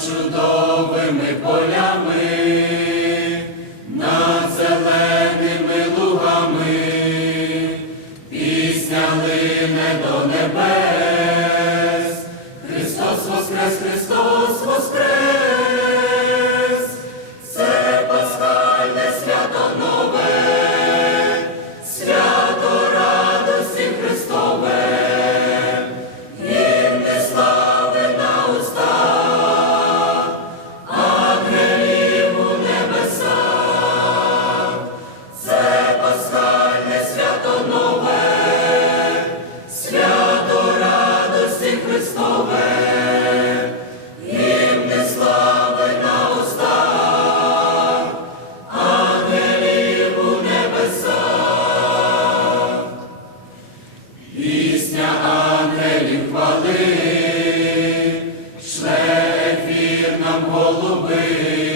чудовими полями, над зеленими лугами, пісня лине до небес, Христос Воскрес Христос. away.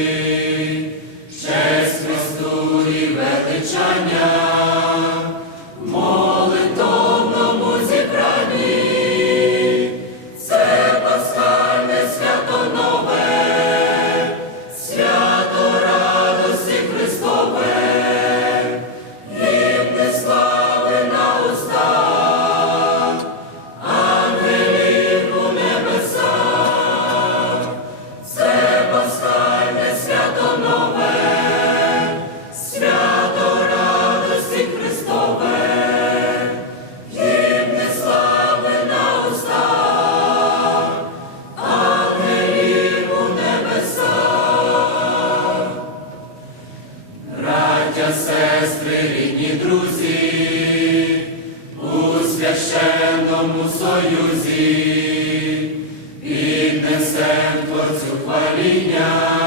друзі, у священному союзі, віднесем творцю хваління.